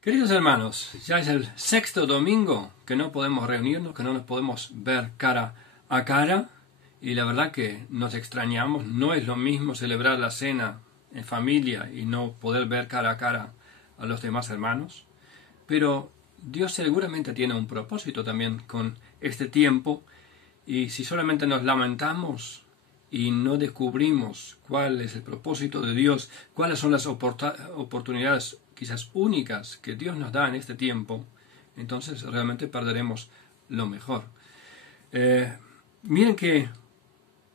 Queridos hermanos, ya es el sexto domingo que no podemos reunirnos, que no nos podemos ver cara a cara, y la verdad que nos extrañamos. No es lo mismo celebrar la cena en familia y no poder ver cara a cara a los demás hermanos, pero Dios seguramente tiene un propósito también con este tiempo, y si solamente nos lamentamos y no descubrimos cuál es el propósito de Dios, cuáles son las oportunidades quizás únicas que Dios nos da en este tiempo, entonces realmente perderemos lo mejor. Miren qué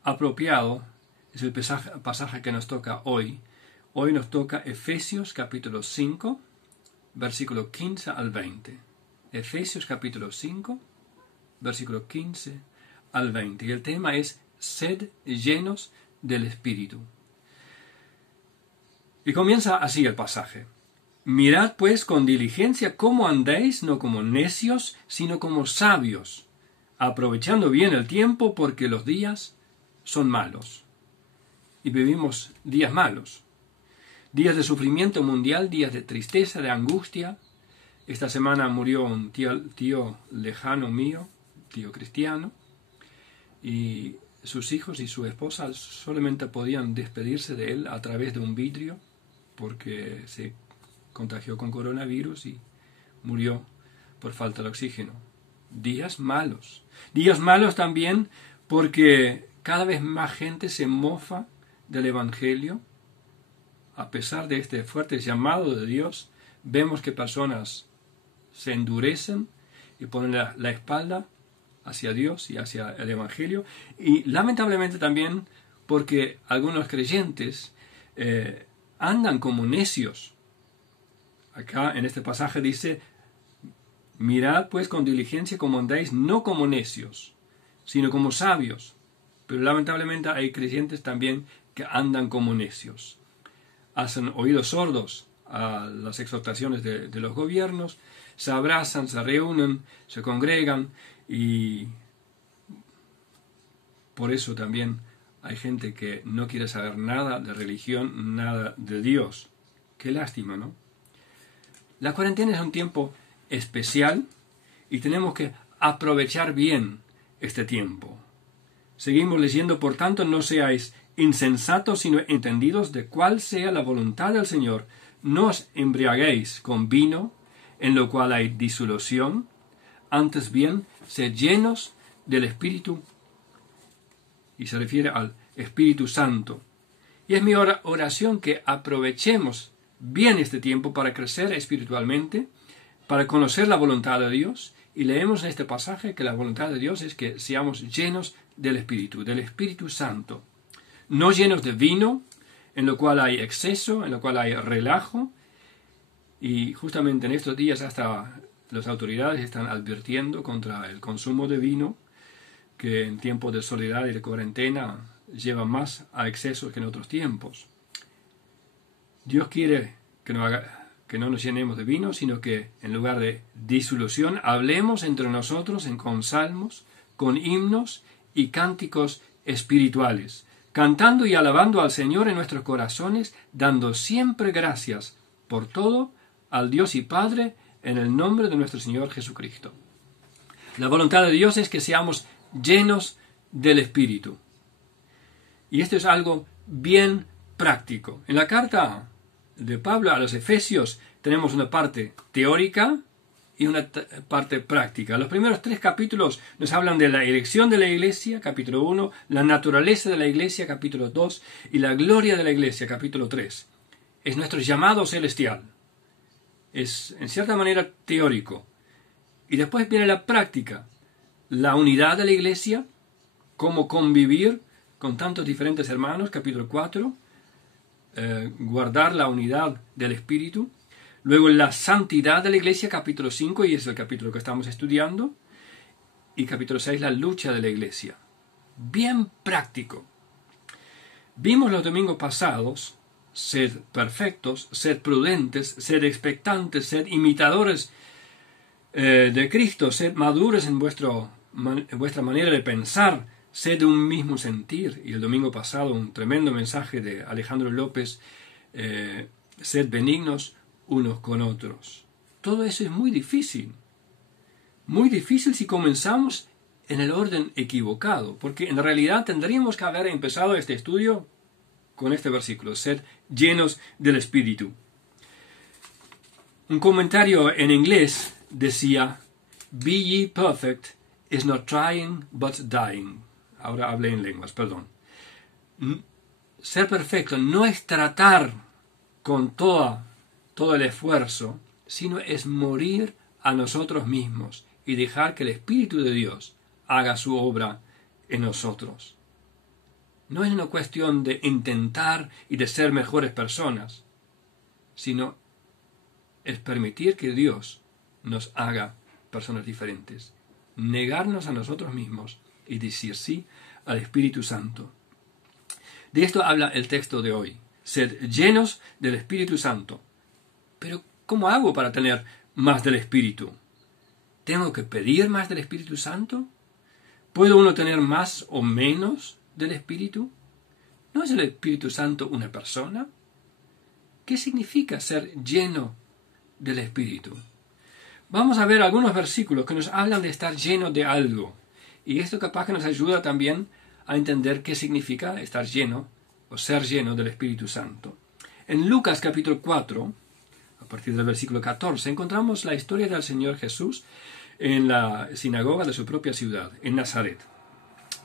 apropiado es el pasaje que nos toca hoy. Hoy nos toca Efesios capítulo 5, versículo 15 al 20. Efesios capítulo 5, versículo 15 al 20. Y el tema es sed llenos del Espíritu. Y comienza así el pasaje. Mirad pues con diligencia cómo andéis, no como necios, sino como sabios, aprovechando bien el tiempo, porque los días son malos. Y vivimos días malos. Días de sufrimiento mundial, días de tristeza, de angustia. Esta semana murió un tío lejano mío, tío cristiano, y sus hijos y su esposa solamente podían despedirse de él a través de un vidrio, porque se contagió con coronavirus y murió por falta de oxígeno. Días malos. Días malos también porque cada vez más gente se mofa del Evangelio. A pesar de este fuerte llamado de Dios, vemos que personas se endurecen y ponen la espalda hacia Dios y hacia el Evangelio. Y lamentablemente también porque algunos creyentes andan como necios. Acá en este pasaje dice, mirad pues con diligencia cómo andáis, no como necios, sino como sabios. Pero lamentablemente hay creyentes también que andan como necios. Hacen oídos sordos a las exhortaciones de los gobiernos, se abrazan, se reúnen, se congregan, y por eso también hay gente que no quiere saber nada de religión, nada de Dios. Qué lástima, ¿no? La cuarentena es un tiempo especial y tenemos que aprovechar bien este tiempo. Seguimos leyendo, por tanto, no seáis insensatos, sino entendidos de cuál sea la voluntad del Señor. No os embriaguéis con vino, en lo cual hay disolución, antes bien, sed llenos del Espíritu, y se refiere al Espíritu Santo. Y es mi oración que aprovechemos bien este tiempo para crecer espiritualmente, para conocer la voluntad de Dios, y leemos en este pasaje que la voluntad de Dios es que seamos llenos del Espíritu Santo, no llenos de vino, en lo cual hay exceso, en lo cual hay relajo, y justamente en estos días hasta las autoridades están advirtiendo contra el consumo de vino, que en tiempos de soledad y de cuarentena lleva más a excesos que en otros tiempos. Dios quiere que no nos llenemos de vino, sino que en lugar de disolución hablemos entre nosotros con salmos, con himnos y cánticos espirituales, cantando y alabando al Señor en nuestros corazones, dando siempre gracias por todo al Dios y Padre en el nombre de nuestro Señor Jesucristo. La voluntad de Dios es que seamos llenos del Espíritu. Y esto es algo bien práctico. En la carta de Pablo a los Efesios tenemos una parte teórica y una parte práctica. Los primeros 3 capítulos nos hablan de la elección de la iglesia, capítulo 1, la naturaleza de la iglesia, capítulo 2, y la gloria de la iglesia, capítulo 3. Es nuestro llamado celestial. Es en cierta manera teórico. Y después viene la práctica, la unidad de la iglesia, cómo convivir con tantos diferentes hermanos, capítulo 4, guardar la unidad del Espíritu. Luego la santidad de la iglesia, capítulo 5, y es el capítulo que estamos estudiando. Y capítulo 6, la lucha de la iglesia. Bien práctico. Vimos los domingos pasados, sed perfectos, sed prudentes, sed expectantes, sed imitadores de Cristo, sed maduros en vuestra manera de pensar, sed de un mismo sentir. Y el domingo pasado un tremendo mensaje de Alejandro López, sed benignos unos con otros. todo eso es muy difícil. Muy difícil si comenzamos en el orden equivocado, porque en realidad tendríamos que haber empezado este estudio con este versículo, sed llenos del Espíritu. Un comentario en inglés decía, be ye perfect is not trying but dying. Ahora hablé en lenguas, perdón. Ser perfecto no es tratar con todo el esfuerzo, sino es morir a nosotros mismos y dejar que el Espíritu de Dios haga su obra en nosotros. No es una cuestión de intentar y de ser mejores personas, sino es permitir que Dios nos haga personas diferentes, negarnos a nosotros mismos y decir sí al Espíritu Santo. De esto habla el texto de hoy, sed llenos del Espíritu Santo. Pero, ¿cómo hago para tener más del Espíritu? ¿Tengo que pedir más del Espíritu Santo? ¿Puede uno tener más o menos del Espíritu? ¿No es el Espíritu Santo una persona? ¿Qué significa ser lleno del Espíritu? Vamos a ver algunos versículos que nos hablan de estar lleno de algo. Y esto capaz que nos ayuda también a entender qué significa estar lleno o ser lleno del Espíritu Santo. En Lucas capítulo 4, a partir del versículo 14, encontramos la historia del Señor Jesús en la sinagoga de su propia ciudad, en Nazaret.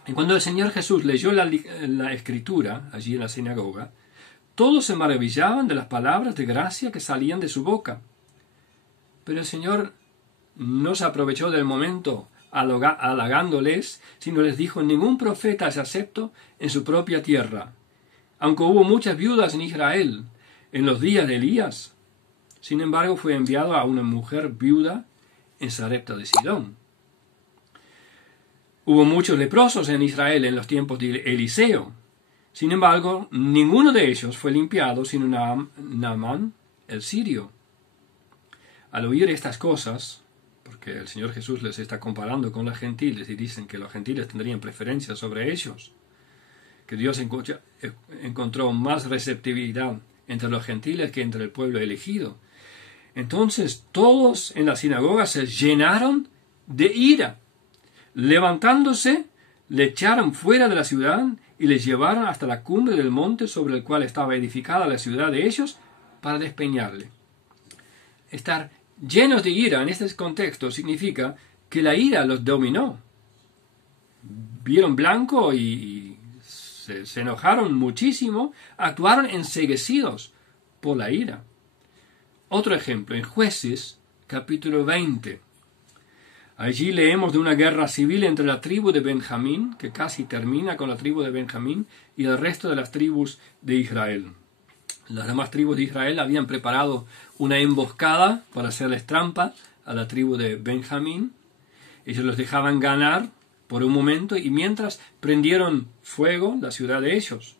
Y cuando el Señor Jesús leyó la Escritura allí en la sinagoga, todos se maravillaban de las palabras de gracia que salían de su boca. Pero el Señor no se aprovechó del momento halagándoles, sino les dijo, ningún profeta es acepto en su propia tierra. Aunque hubo muchas viudas en Israel en los días de Elías, sin embargo fue enviado a una mujer viuda en Sarepta de Sidón. Hubo muchos leprosos en Israel en los tiempos de Eliseo. Sin embargo, ninguno de ellos fue limpiado sino Naamán el sirio. Al oír estas cosas, porque el Señor Jesús les está comparando con los gentiles y dicen que los gentiles tendrían preferencia sobre ellos, que Dios encontró más receptividad entre los gentiles que entre el pueblo elegido. Entonces todos en la sinagoga se llenaron de ira. Levantándose, le echaron fuera de la ciudad y le llevaron hasta la cumbre del monte sobre el cual estaba edificada la ciudad de ellos para despeñarle. Estar llenos de ira en este contexto significa que la ira los dominó. Vieron blanco y se enojaron muchísimo, actuaron enceguecidos por la ira. Otro ejemplo, en Jueces, capítulo 20. Allí leemos de una guerra civil entre la tribu de Benjamín, que casi termina con la tribu de Benjamín, y el resto de las tribus de Israel. Las demás tribus de Israel habían preparado una emboscada para hacerles trampa a la tribu de Benjamín. Ellos los dejaban ganar por un momento y mientras prendieron fuego la ciudad de ellos.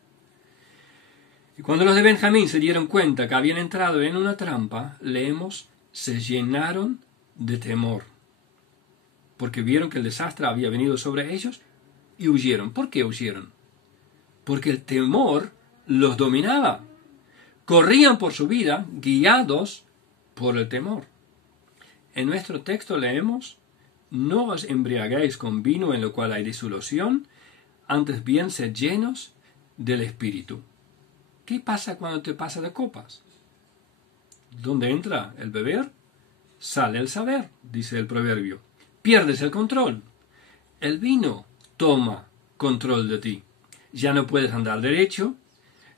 Y cuando los de Benjamín se dieron cuenta que habían entrado en una trampa, leemos, se llenaron de temor, porque vieron que el desastre había venido sobre ellos y huyeron. ¿Por qué huyeron? Porque el temor los dominaba. Corrían por su vida, guiados por el temor. En nuestro texto leemos, no os embriaguéis con vino en lo cual hay disolución, antes bien sed llenos del Espíritu. ¿Qué pasa cuando te pasa de copas? ¿Dónde entra el beber? Sale el saber, dice el proverbio. Pierdes el control. El vino toma control de ti. Ya no puedes andar derecho,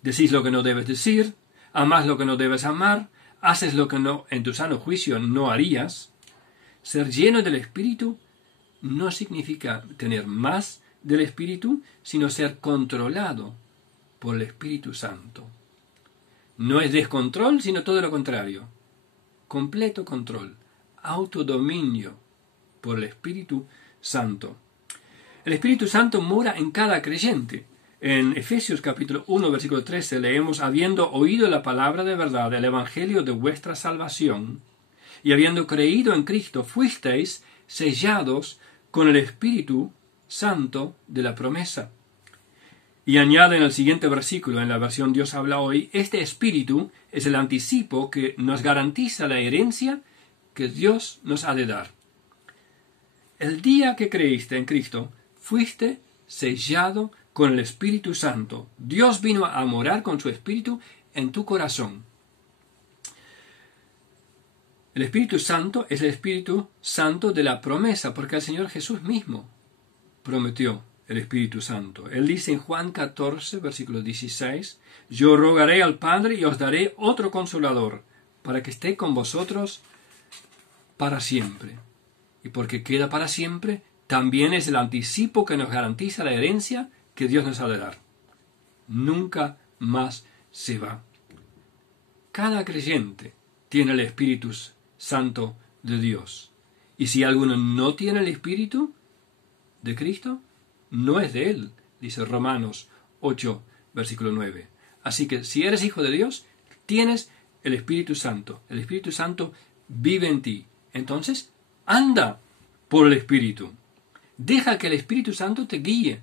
decís lo que no debes decir, amás lo que no debes amar, haces lo que no, en tu sano juicio no harías. Ser lleno del Espíritu no significa tener más del Espíritu, sino ser controlado por el Espíritu Santo. No es descontrol, sino todo lo contrario. Completo control, autodominio por el Espíritu Santo. El Espíritu Santo mora en cada creyente. En Efesios capítulo 1, versículo 13 leemos, habiendo oído la palabra de verdad, el evangelio de vuestra salvación, y habiendo creído en Cristo, fuisteis sellados con el Espíritu Santo de la promesa. Y añade en el siguiente versículo, en la versión Dios habla hoy, este Espíritu es el anticipo que nos garantiza la herencia que Dios nos ha de dar. El día que creíste en Cristo, fuiste sellado con el Espíritu Santo. Dios vino a morar con su Espíritu en tu corazón. El Espíritu Santo es el Espíritu Santo de la promesa, porque el Señor Jesús mismo prometió el Espíritu Santo. Él dice en Juan 14, versículo 16, yo rogaré al Padre y os daré otro Consolador, para que esté con vosotros para siempre. Y porque queda para siempre, también es el anticipo que nos garantiza la herencia que Dios nos ha de dar. Nunca más se va. Cada creyente tiene el Espíritu Santo de Dios. Y si alguno no tiene el Espíritu de Cristo, no es de Él, dice Romanos 8, versículo 9. Así que si eres hijo de Dios, tienes el Espíritu Santo. El Espíritu Santo vive en ti. Entonces, anda por el Espíritu. Deja que el Espíritu Santo te guíe.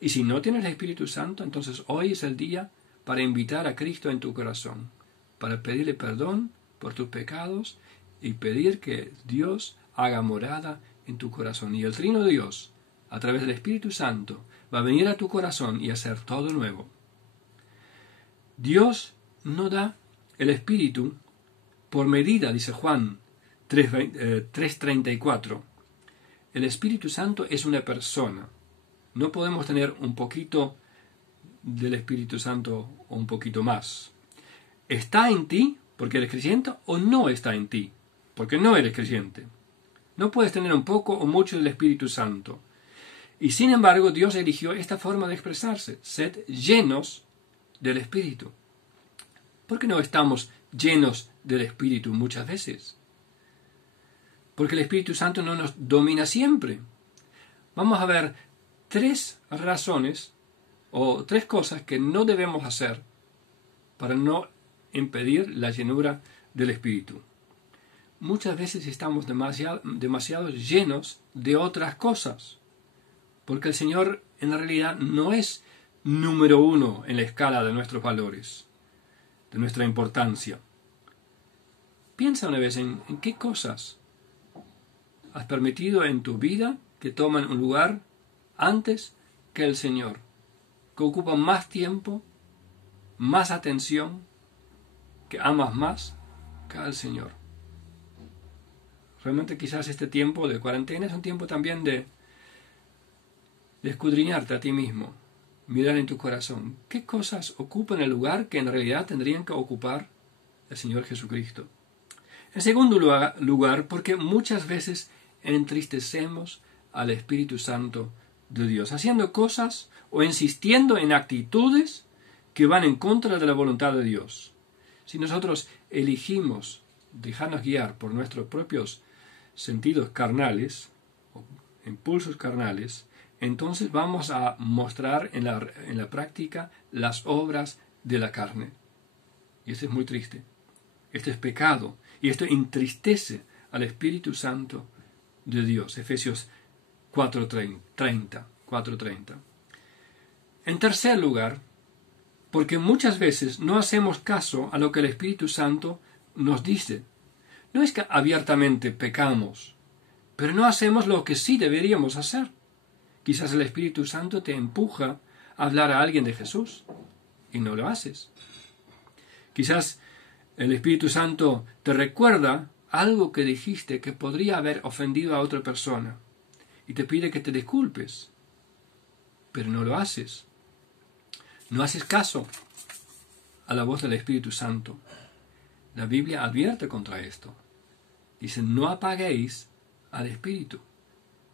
Y si no tienes el Espíritu Santo, entonces hoy es el día para invitar a Cristo en tu corazón, para pedirle perdón por tus pecados y pedir que Dios haga morada en tu corazón. Y el Trino de Dios, a través del Espíritu Santo, va a venir a tu corazón y hacer todo nuevo. Dios no da el Espíritu por medida, dice Juan 3:34. El Espíritu Santo es una persona. No podemos tener un poquito del Espíritu Santo o un poquito más. ¿Está en ti porque eres creyente o no está en ti porque no eres creyente? No puedes tener un poco o mucho del Espíritu Santo. Y sin embargo, Dios eligió esta forma de expresarse. Sed llenos del Espíritu. ¿Por qué no estamos llenos del Espíritu muchas veces? Porque el Espíritu Santo no nos domina siempre. Vamos a ver 3 razones o 3 cosas que no debemos hacer para no impedir la llenura del Espíritu. Muchas veces estamos demasiado llenos de otras cosas, porque el Señor en realidad no es número 1 en la escala de nuestros valores, de nuestra importancia. Piensa una vez en qué cosas has permitido en tu vida que toman un lugar antes que el Señor, que ocupan más tiempo, más atención, que amas más que al Señor. Realmente quizás este tiempo de cuarentena es un tiempo también de escudriñarte a ti mismo, mirar en tu corazón qué cosas ocupan el lugar que en realidad tendrían que ocupar el Señor Jesucristo. En segundo lugar, porque muchas veces entristecemos al Espíritu Santo de Dios, haciendo cosas o insistiendo en actitudes que van en contra de la voluntad de Dios. Si nosotros elegimos dejarnos guiar por nuestros propios sentidos carnales, o impulsos carnales, entonces vamos a mostrar en la práctica las obras de la carne. Y esto es muy triste. Esto es pecado. Y esto entristece al Espíritu Santo de Dios. Efesios 4:30. En tercer lugar, porque muchas veces no hacemos caso a lo que el Espíritu Santo nos dice. No es que abiertamente pecamos, pero no hacemos lo que sí deberíamos hacer. Quizás el Espíritu Santo te empuja a hablar a alguien de Jesús y no lo haces. Quizás el Espíritu Santo te recuerda algo que dijiste que podría haber ofendido a otra persona y te pide que te disculpes, pero no lo haces. No haces caso a la voz del Espíritu Santo. La Biblia advierte contra esto. Dice, no apaguéis al Espíritu.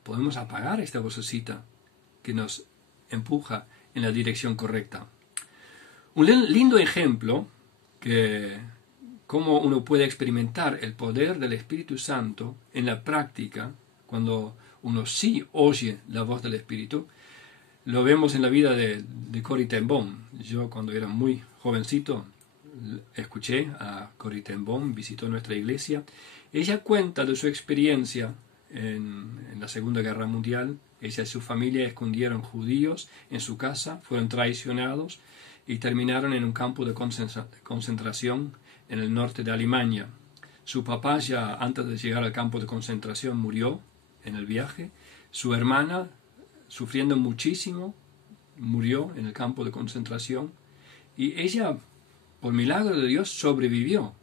Podemos apagar esta vocecita que nos empuja en la dirección correcta. Un lindo ejemplo que cómo uno puede experimentar el poder del Espíritu Santo en la práctica cuando uno sí oye la voz del Espíritu. Lo vemos en la vida de Corrie ten Boom. Yo cuando era muy jovencito escuché a Corrie ten Boom, visitó nuestra iglesia. Ella cuenta de su experiencia en la Segunda Guerra Mundial. Ella y su familia escondieron judíos en su casa, fueron traicionados y terminaron en un campo de concentración en el norte de Alemania. Su papá ya antes de llegar al campo de concentración murió en el viaje. Su hermana, sufriendo muchísimo, murió en el campo de concentración. Y ella, por milagro de Dios, sobrevivió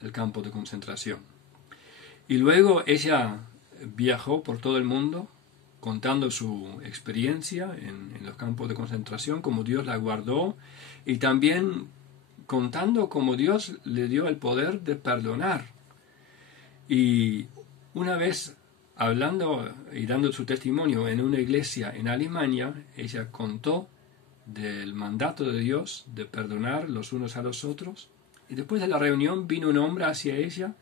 el campo de concentración. Y luego ella viajó por todo el mundo contando su experiencia en los campos de concentración, cómo Dios la guardó, y también contando cómo Dios le dio el poder de perdonar. Y una vez hablando y dando su testimonio en una iglesia en Alemania, ella contó del mandato de Dios de perdonar los unos a los otros. Y después de la reunión vino un hombre hacia ella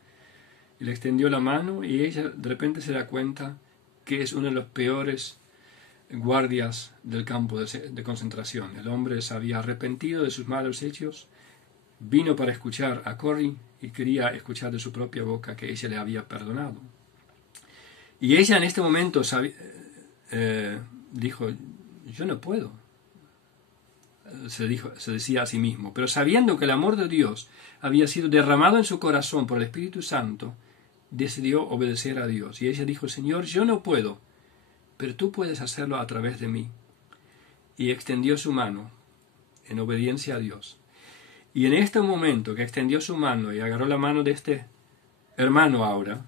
y le extendió la mano, y ella de repente se da cuenta que es uno de los peores guardias del campo de concentración. El hombre se había arrepentido de sus malos hechos, vino para escuchar a Corrie y quería escuchar de su propia boca que ella le había perdonado. Y ella en este momento dijo, yo no puedo. Se decía a sí mismo, pero sabiendo que el amor de Dios había sido derramado en su corazón por el Espíritu Santo, decidió obedecer a Dios. Y ella dijo, Señor, yo no puedo, pero tú puedes hacerlo a través de mí. Y extendió su mano en obediencia a Dios. Y en este momento que extendió su mano y agarró la mano de este hermano ahora,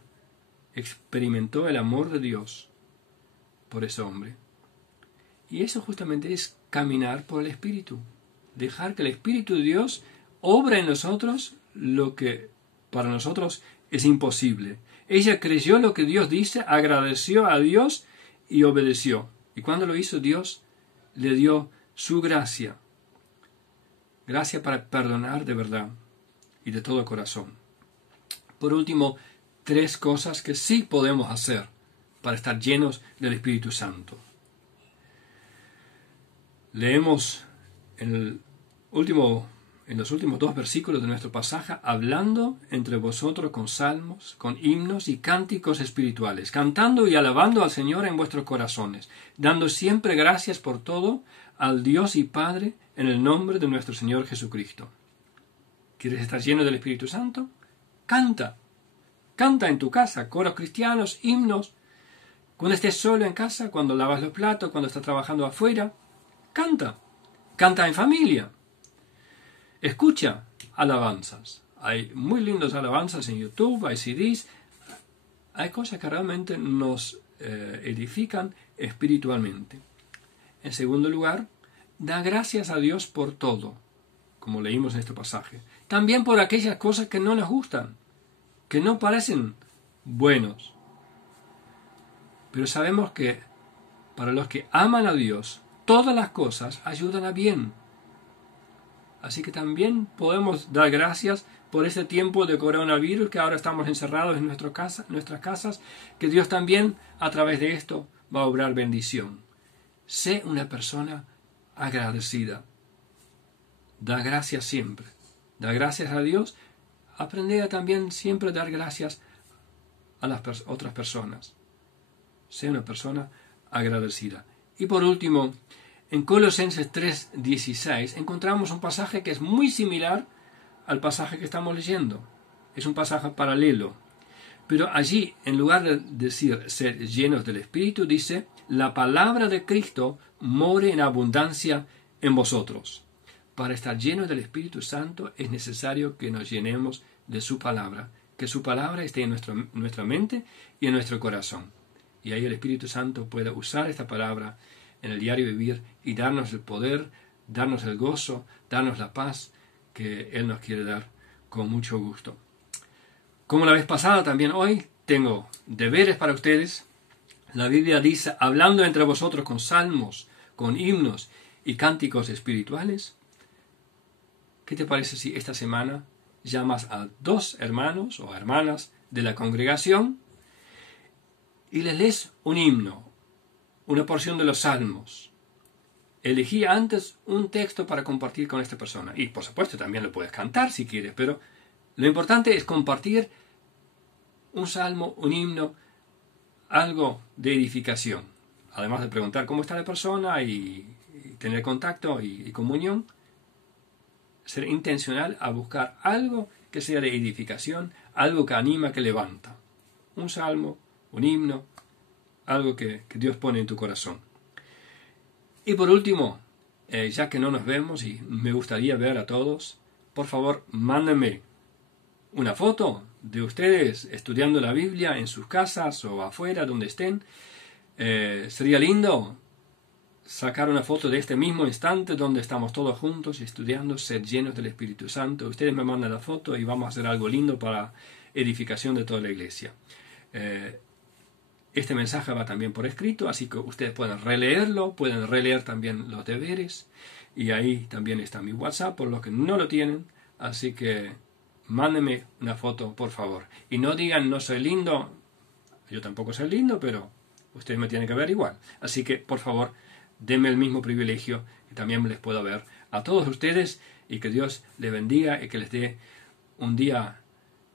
experimentó el amor de Dios por ese hombre. Y eso justamente es caminar por el Espíritu. Dejar que el Espíritu de Dios obra en nosotros lo que para nosotros es imposible. Ella creyó lo que Dios dice, agradeció a Dios y obedeció. Y cuando lo hizo, Dios le dio su gracia. Gracia para perdonar de verdad y de todo corazón. Por último, 3 cosas que sí podemos hacer para estar llenos del Espíritu Santo. Leemos en los últimos 2 versículos de nuestro pasaje, hablando entre vosotros con salmos, con himnos y cánticos espirituales, cantando y alabando al Señor en vuestros corazones, dando siempre gracias por todo al Dios y Padre en el nombre de nuestro Señor Jesucristo. ¿Quieres estar lleno del Espíritu Santo? Canta. Canta en tu casa, coros cristianos, himnos. Cuando estés solo en casa, cuando lavas los platos, cuando estás trabajando afuera, canta. Canta en familia. Escucha alabanzas. Hay muy lindos alabanzas en YouTube, hay CDs. Hay cosas que realmente nos edifican espiritualmente. En segundo lugar, da gracias a Dios por todo, como leímos en este pasaje. También por aquellas cosas que no nos gustan, que no parecen buenos. Pero sabemos que para los que aman a Dios, todas las cosas ayudan a bien. Así que también podemos dar gracias por este tiempo de coronavirus, que ahora estamos encerrados en nuestras casas, que Dios también a través de esto va a obrar bendición. Sé una persona agradecida. Da gracias siempre. Da gracias a Dios. Aprende a también siempre dar gracias a las otras personas. Sé una persona agradecida. Y por último, en Colosenses 3:16 encontramos un pasaje que es muy similar al pasaje que estamos leyendo. Es un pasaje paralelo. Pero allí, en lugar de decir ser llenos del Espíritu, dice, la palabra de Cristo more en abundancia en vosotros. Para estar llenos del Espíritu Santo es necesario que nos llenemos de su palabra, que su palabra esté en nuestra mente y en nuestro corazón. Y ahí el Espíritu Santo pueda usar esta palabra en el diario vivir y darnos el poder, darnos el gozo, darnos la paz que Él nos quiere dar con mucho gusto. Como la vez pasada, también hoy tengo deberes para ustedes. La Biblia dice, hablando entre vosotros con salmos, con himnos y cánticos espirituales. ¿Qué te parece si esta semana llamas a 2 hermanos o hermanas de la congregación y les lees un himno, una porción de los salmos? Elegí antes un texto para compartir con esta persona. Y por supuesto también lo puedes cantar si quieres, pero lo importante es compartir un salmo, un himno, algo de edificación. Además de preguntar cómo está la persona y tener contacto y comunión, ser intencional a buscar algo que sea de edificación, algo que anima, que levanta. Un salmo, un himno, algo que Dios pone en tu corazón. Y por último, ya que no nos vemos y me gustaría ver a todos, por favor, mándenme una foto de ustedes estudiando la Biblia en sus casas o afuera, donde estén. Sería lindo sacar una foto de este mismo instante donde estamos todos juntos estudiando, ser llenos del Espíritu Santo. Ustedes me mandan la foto y vamos a hacer algo lindo para edificación de toda la iglesia. Este mensaje va también por escrito, así que ustedes pueden releerlo, pueden releer también los deberes, y ahí también está mi WhatsApp por los que no lo tienen, así que mándenme una foto, por favor. Y no digan no soy lindo, yo tampoco soy lindo, pero ustedes me tienen que ver igual. Así que, por favor, denme el mismo privilegio y también les puedo ver a todos ustedes, y que Dios les bendiga y que les dé un día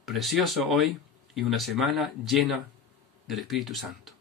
precioso hoy y una semana llena del Espíritu Santo.